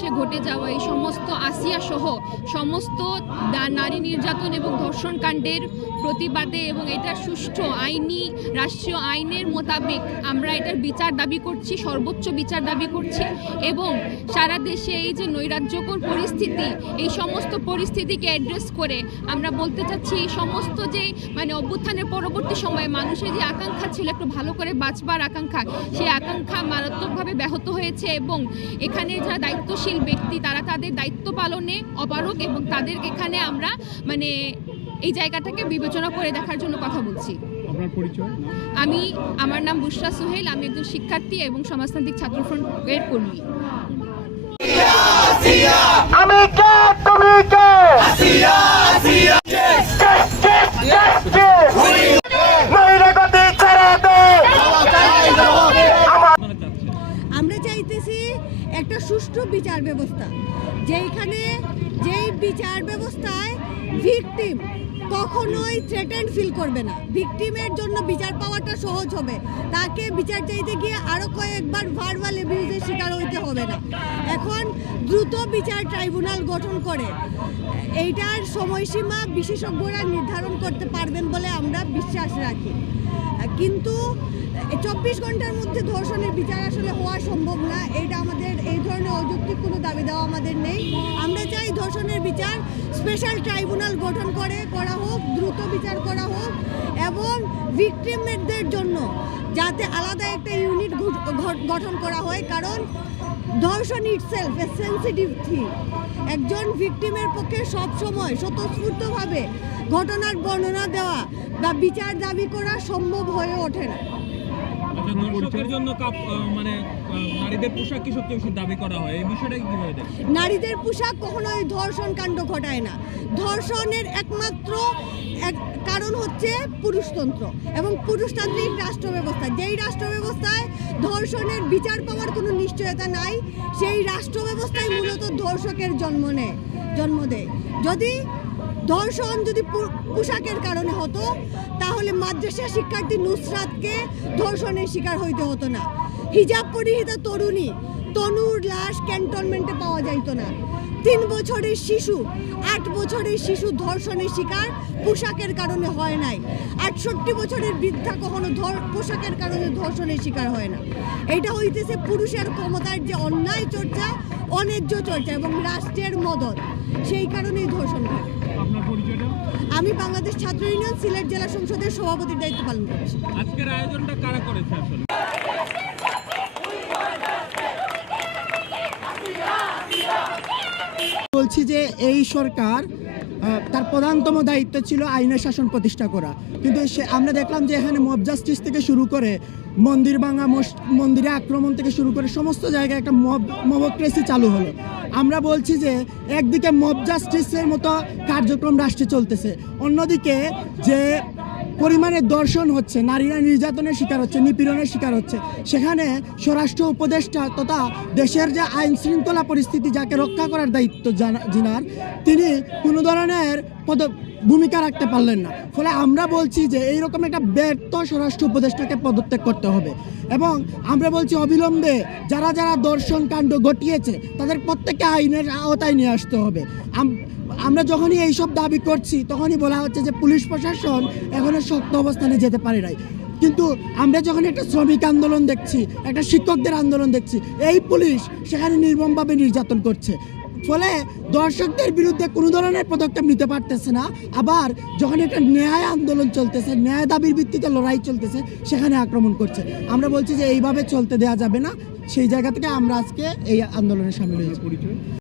বাংলাদেশে ঘটে যাওয়া এই সমস্ত আসিয়া সহ সমস্ত নারী নির্যাতন এবং ধর্ষণ কাণ্ডের প্রতিবাদে এবং এটার সুষ্ঠু আইনি রাষ্ট্রীয় আইনের মোতাবেক আমরা এটার বিচার দাবি করছি, সর্বোচ্চ বিচার দাবি করছি। এবং সারা দেশে এই যে নৈরাজ্যকর পরিস্থিতি, এই সমস্ত পরিস্থিতিকে অ্যাড্রেস করে আমরা বলতে চাচ্ছি এই সমস্ত যে অভ্যুত্থানের পরবর্তী সময়ে মানুষের যে আকাঙ্ক্ষা ছিল একটু ভালো করে বাঁচবার আকাঙ্ক্ষা, সেই আকাঙ্ক্ষা মারাত্মকভাবে ব্যাহত হয়েছে এবং এখানে যারা দায়িত্বশীল ব্যক্তি তারা তাদের দায়িত্ব পালনে অপারগ এবং তাদের এখানে আমরা এই জায়গাটাকে বিবেচনা করে দেখার জন্য কথা বলছি। আমার নাম বুশরা সোহেল, আমি একজন শিক্ষার্থী এবং সমাজতান্ত্রিক ছাত্রফ্রন্টের কর্মী। আমরা চাইতেছি একটা সুষ্ঠু বিচার ব্যবস্থা, যেই বিচার ব্যবস্থায় ভিকটিম কখনোই থ্রেটেন্ড ফিল করবে না। ভিকটিমের জন্য বিচার পাওয়াটা সহজ হবে, তাকে বিচার চাইতে গিয়ে আরও কয়েকবার ভার্বাল অ্যাবিউজের শিকার হইতে হবে না। এখন দ্রুত বিচার ট্রাইব্যুনাল গঠন করে এইটার সময়সীমা বিশেষজ্ঞরা নির্ধারণ করতে পারবেন বলে আমরা বিশ্বাস রাখি, কিন্তু 24 ঘন্টার মধ্যে ধর্ষণের বিচার আসলে হওয়া সম্ভব না। এইটা আমাদের এই ধরনের অযৌক্তিক কোনো দাবি দেওয়া আমাদের নেই। আমরা চাই ধর্ষণের বিচার স্পেশাল ট্রাইব্যুনাল গঠন করা হোক, দ্রুত বিচার করা হোক এবং ভিকটিমদের জন্য যাতে আলাদা একটা ইউনিট গঠন করা হয়, কারণ ধর্ষণ ইটসেলফ এ সেন্সিটিভ থিং। একজন ভিকটিমের পক্ষে সবসময় স্বতঃস্ফূর্তভাবে ঘটনার বর্ণনা দেওয়া বা বিচার দাবি করা সম্ভব হয়ে ওঠে না। নারীদের পোশাক কখনোই ধর্ষণ কাণ্ড ঘটায় না। ধর্ষণের একমাত্র কারণ হচ্ছে পুরুষতন্ত্র এবং পুরুষতান্ত্রিক রাষ্ট্র ব্যবস্থা। যেই রাষ্ট্র ব্যবস্থায় ধর্ষণের বিচার পাওয়ার কোনো নিশ্চয়তা নাই, সেই রাষ্ট্র ব্যবস্থায় মূলত ধর্ষকের জন্ম দেয়। যদি ধর্ষণ পোশাকের কারণে হতো তাহলে মাদ্রাসা শিক্ষার্থী নুসরাতকে ধর্ষণের শিকার হইতে হতো না। হিজাব পরিহিত তরুণী তনুর লাশ ক্যান্টনমেন্টে পাওয়া যাইত না। 3 বছরের শিশু 8 বছরের শিশু ধর্ষণের শিকার পোশাকের কারণে হয় নাই। 68 বছরের বৃদ্ধা কখনো পোশাকের কারণে ধর্ষণের শিকার হয় না। এটা হইতেছে পুরুষের ক্ষমতার যে অন্যায় চর্চা, অন্যায্য চর্চা এবং রাষ্ট্রের মদত, সেই কারণেই ধর্ষণ হয়। আমি বাংলাদেশ ছাত্র ইউনিয়ন সিলেট জেলা সংসদের সভাপতির দায়িত্ব পালন করছি। আজকের আয়োজনটা কারা করেছে আসলে? বলছি যে এই সরকার তার প্রধানতম দায়িত্ব ছিল আইনের শাসন প্রতিষ্ঠা করা, কিন্তু আমরা দেখলাম যে এখানে মব জাস্টিস থেকে শুরু করে মন্দির ভাঙা, মন্দিরে আক্রমণ থেকে শুরু করে সমস্ত জায়গায় একটা মবক্রেসি চালু হলো। আমরা বলছি যে একদিকে মব জাস্টিসের মতো কার্যক্রম রাষ্ট্রে চলতেছে, অন্যদিকে যে পরিমাণে দর্শন হচ্ছে, নারীরা নির্যাতনের শিকার হচ্ছে, নিপীড়নের শিকার হচ্ছে, সেখানে স্বরাষ্ট্র উপদেষ্টা তথা দেশের যে আইন শৃঙ্খলা পরিস্থিতি যাকে রক্ষা করার দায়িত্ব যিনার, তিনি কোনো ধরনের ভূমিকা রাখতে পারলেন না। ফলে আমরা বলছি যে এইরকম একটা ব্যর্থ স্বরাষ্ট্র উপদেষ্টাকে পদত্যাগ করতে হবে এবং আমরা বলছি অবিলম্বে যারা দর্শন কাণ্ড ঘটিয়েছে তাদের প্রত্যেককে আইনের আওতায় নিয়ে আসতে হবে। আমরা যখনই এইসব দাবি করছি তখনই বলা হচ্ছে যে পুলিশ প্রশাসন এখনো শক্ত অবস্থানে যেতে পারে নাই, কিন্তু আমরা যখন একটা শ্রমিক আন্দোলন দেখছি, একটা শিক্ষকদের আন্দোলন দেখছি, এই পুলিশ সেখানে নির্মমভাবে নির্যাতন করছে। ফলে দর্শকদের বিরুদ্ধে কোনো ধরনের পদক্ষেপ নিতে পারতেছে না, আবার যখন একটা ন্যায় আন্দোলন চলতেছে, ন্যায় দাবির ভিত্তিতে লড়াই চলতেছে, সেখানে আক্রমণ করছে। আমরা বলছি যে এইভাবে চলতে দেওয়া যাবে না, সেই জায়গা থেকে আমরা আজকে এই আন্দোলনে সামিল হয়েছি।